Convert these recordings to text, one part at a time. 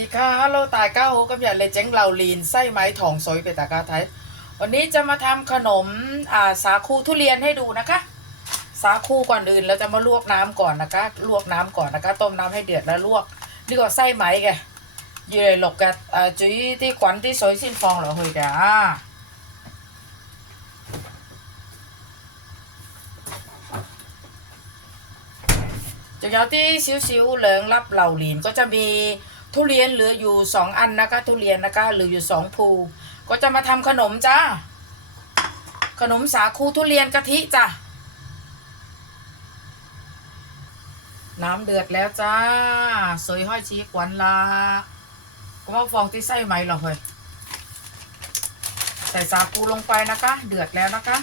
ดีค่ะฮัลโหลตายก้าโฮกับอย่าเลเจ๊งเหลาลีนไส้ไม้ทองซอยเปตากาไทย วันนี้จะมาทำขนมอ่าสาคูทุเรียนให้ดูนะคะ สาคูก่อนอื่นเราจะมาลวกน้ำก่อนนะคะ ลวกน้ำก่อนนะคะ ต้มน้ำให้เดือดแล้วลวก นี่ก็ไส้ไหมแกอยู่ในหลบกันอ่าจุ้ยที่ขวัญที่สวยสิ้นฟองเหรอเฮ้ยแกอ่าจะยาวที่สิวๆเหลืองรับเหล่าลีนก็จะมี ทุเรียนเหลืออยู่สองอันนะคะ ทุเรียนนะคะเหลืออยู่สองภู ก็จะมาทำขนมจ้าขนมสาคูทุเรียนกะทิจ้ะน้ำเดือดแล้วจ้าสวยห้อยชีกวันละก็มาฟองที่ไส้ไหมหรอเฮ้ยใส่สาคูลงไปนะคะ เดือดแล้วนะคะ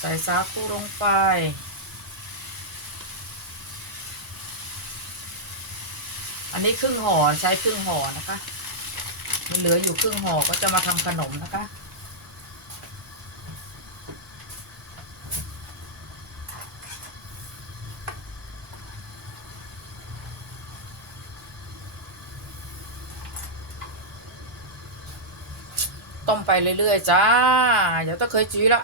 ใส่สาคูลงไป อันนี้ครึ่งห่อใช้ครึ่งห่อนะคะ มันเหลืออยู่ครึ่งห่อก็จะมาทำขนมนะคะต้มไปเรื่อยๆจ้า เดี๋ยวต้องเคยจีละ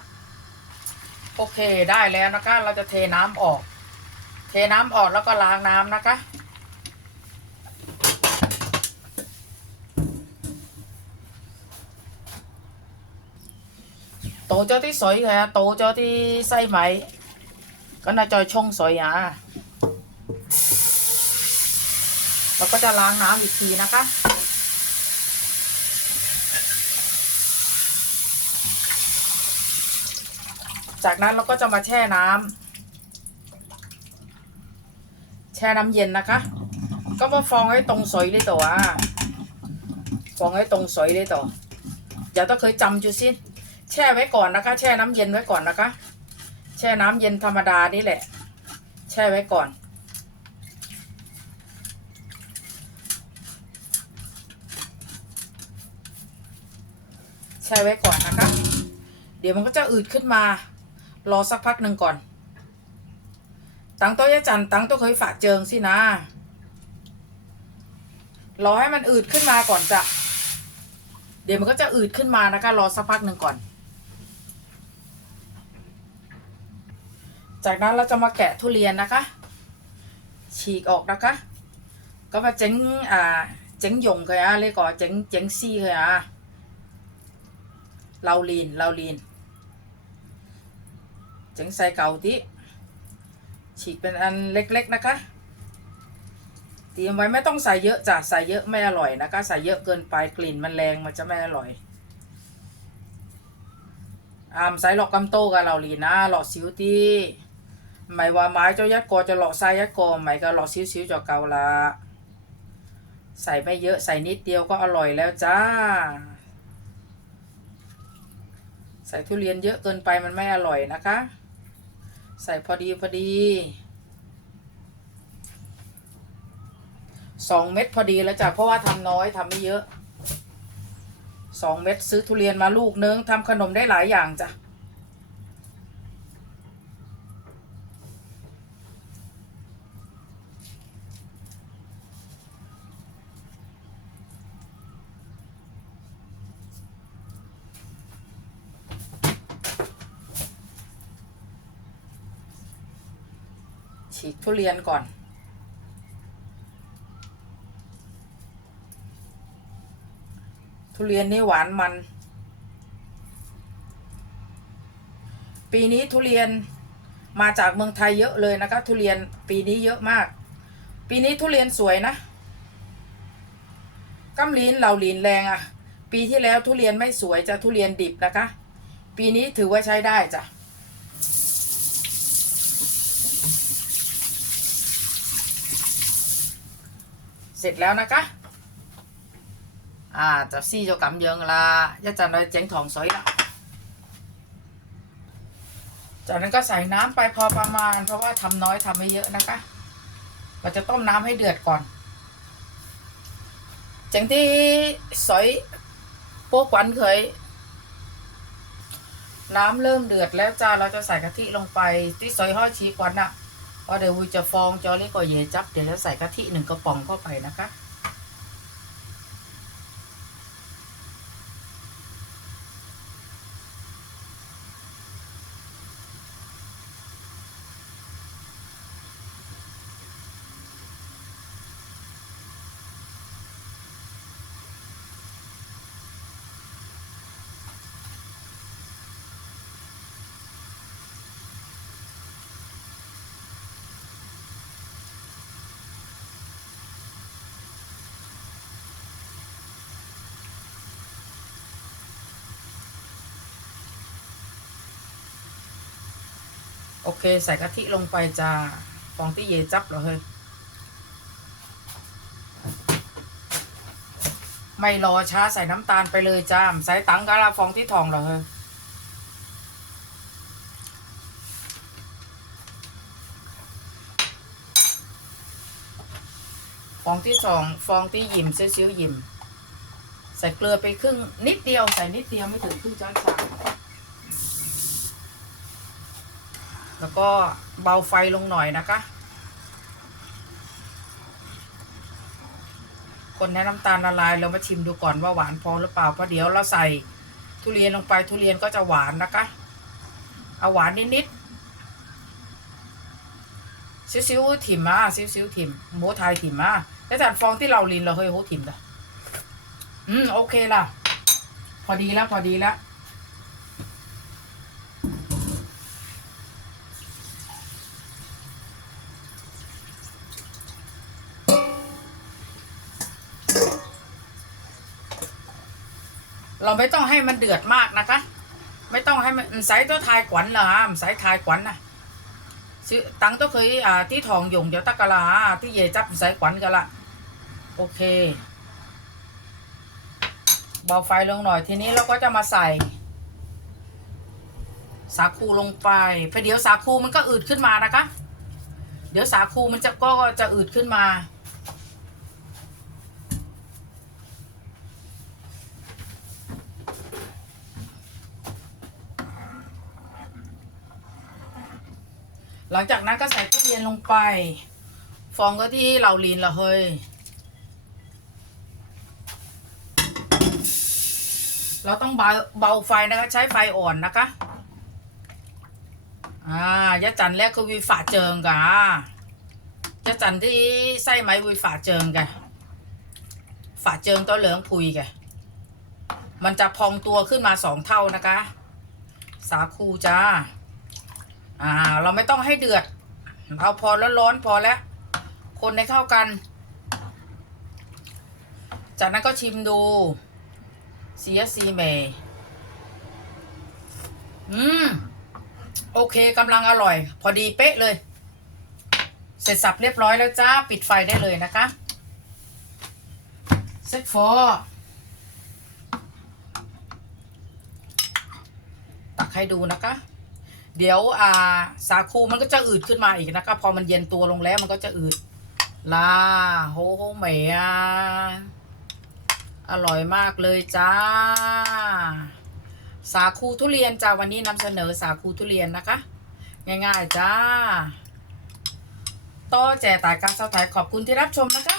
โอเคได้แล้วนะคะ เราจะเทน้ำออก เทน้ำออกแล้วก็ล้างน้ำนะคะ tổ cho tí sợi kìa tổ cho tí xay mày cái này cho 冲水อะเราก็จะล้างน้ำอีกทีนะคะ จากนั้นเราก็จะมาแช่น้ำแช่น้ำเย็นนะคะ ก็มาฟองไว้ตรงสอยเลยตัวอะฟองไว้ตรงสอยเลยตัวเดี๋ยวต้องเคยจำจูสิ แช่ไว้ก่อนนะคะ แช่น้ำเย็นไว้ก่อนนะคะ แช่น้ำเย็นธรรมดานี่แหละ แช่ไว้ก่อน แช่ไว้ก่อนนะคะ เดี๋ยวมันก็จะอืดขึ้นมา รอสักพักหนึ่งก่อน ตังโต๊ะยะจันตังโต๊ะเคยฝาเจิงสินะรอให้มันอืดขึ้นมาก่อนจะเดี๋ยวมันก็จะอืดขึ้นมานะคะ รอสักพักหนึ่งก่อน จากนั้นเราจะมาแกะทุเรียนนะคะ ฉีกออกนะคะ ก็มาเจ๋งอ่าเจ๋งหยงเคยอะเลยก่อเจ๋งเจ๋งซี่เคยอะเราลีนเราลีนเจ๋งใส่เก่าที่ฉีกเป็นอันเล็กๆนะคะเตรียมไว้ไม่ต้องใส่เยอะจ้ะใส่เยอะไม่อร่อยนะคะใส่เยอะเกินไปกลิ่นมันแรงมันจะไม่อร่อยอามใส่หลอกกำโตกับเราลีนะหลอกสิวตี หมายว่าไม้เจ้ายัดกอจะหลอกใส่ยัดกอหมายก็หลอกสิวสิวๆจะเกาละใส่ไม่เยอะใส่นิดเดียวก็อร่อยแล้วจ้า ใส่ทุเรียนเยอะเกินไปมันไม่อร่อยนะคะ ใส่พอดีพอดีสองเม็ดพอดีแล้วจ้ะเพราะว่าทำน้อยทำไม่เยอะสองเม็ดซื้อทุเรียนมาลูกนึงทำขนมได้หลายอย่างจ้ะ ฉีกทุเรียนก่อน ทุเรียนนี่หวานมัน ปีนี้ทุเรียนมาจากเมืองไทยเยอะเลยนะคะ ทุเรียนปีนี้เยอะมาก ปีนี้ทุเรียนสวยนะกำลีนเหล่าลีนแรงอะ่ะปีที่แล้วทุเรียนไม่สวยจะทุเรียนดิบนะคะ ปีนี้ถือว่าใช้ได้จ้ะ เสร็จแล้วนะคะอ่าจะบซี่เจ้ากำเยิงละยาจันเราแจงทองสอยละจากนั้นก็ใส่น้ำไปพอประมาณ เพราะว่าทำน้อยทำไม่เยอะนะคะเราจะต้มน้ำให้เดือดก่อนจังที่สอยโป๊กวันเคย น้ำเริ่มเดือดแล้วจ้าเราจะใส่กะทิลงไปที่สอยห่อชีกวันอะ พอเดี๋ยววิจะฟองจอเล็กก็เยจับเดี๋ยวจะใส่กะทิหนึ่งกระป๋องเข้าไปนะคะ เคใส่กะทิลงไปจ้าฟองที่เยจับเหรอเฮ้ยไม่รอช้าใส่น้ำตาลไปเลยจ้ามใส่ตังกะลาฟองที่ทองเหรอเฮ้ยฟองที่สองฟองที่หยิมเซิ้วๆหยิม ใส่เกลือไปครึ่งนิดเดียวใส่นิดเดียวไม่ถึงครึ่งช้อนชา แล้วก็เบาไฟลงหน่อยนะคะ คนให้น้ำตาลละลายเรามาชิมดูก่อนว่าหวานพอหรือเปล่าเพราะเดี๋ยวเราใส่ทุเรียนลงไปทุเรียนก็จะหวานนะคะ เอาหวานนิดๆซิ้วๆถิ่มมาซิ้วๆถิ่มโมไทยถิ่มมาแล้วจานฟองที่เราลินเราเคยโหถิ่มจ้ะอืมโอเคล่ะ พอดีแล้วพอดีแล้ว เราไม่ต้องให้มันเดือดมากนะคะ ไม่ต้องให้มันใส่ตัวทายกวนเหรอฮะใส่ทายกวนนะซื้อตังตัวเคยอ่าที่ทองหยงเดี๋ยวตะกะลาที่เยจับใส่กวนกันละโอเคเบาไฟลงหน่อยทีนี้เราก็จะมาใส่ สาคูลงไปเพเดี๋ยวสาคูมันก็อืดขึ้นมานะคะ เดี๋ยวสาคูมันจะก็จะอืดขึ้นมา หลังจากนั้นก็ใส่ทุเรียนลงไป ฟองก็ที่เราลีนละเฮ้ยเราต้องเบาเบาไฟนะคะ ใช้ไฟอ่อนนะคะ อ่ายะจันแรกคือวีฝาเจิงกะยะจันที่ไส้ไหมวีฝาเจิงกะฝาเจิงตัวเหลืองพุยกะมันจะพองตัวขึ้นมาสองเท่านะคะ สาคูจ้า อ่า เราไม่ต้องให้เดือด เอาพอแล้วร้อนพอแล้ว คนให้เข้ากัน จากนั้นก็ชิมดูเสียซีเมย์อืม โอเคกำลังอร่อย พอดีเป๊ะเลย เสร็จสับเรียบร้อยแล้วจ้า ปิดไฟได้เลยนะคะเซ็ตฟอตักให้ดูนะคะ เดี๋ยวอ่าสาคูมันก็จะอืดขึ้นมาอีกนะคะพอมันเย็นตัวลงแล้วมันก็จะอืดลาโฮโฮเหมียอร่อยมากเลยจ้า สาคูทุเรียนจ้าวันนี้นำเสนอสาคูทุเรียนนะคะ ง่ายๆจ้าต่อแจตายการเสาไทยขอบคุณที่รับชมนะคะ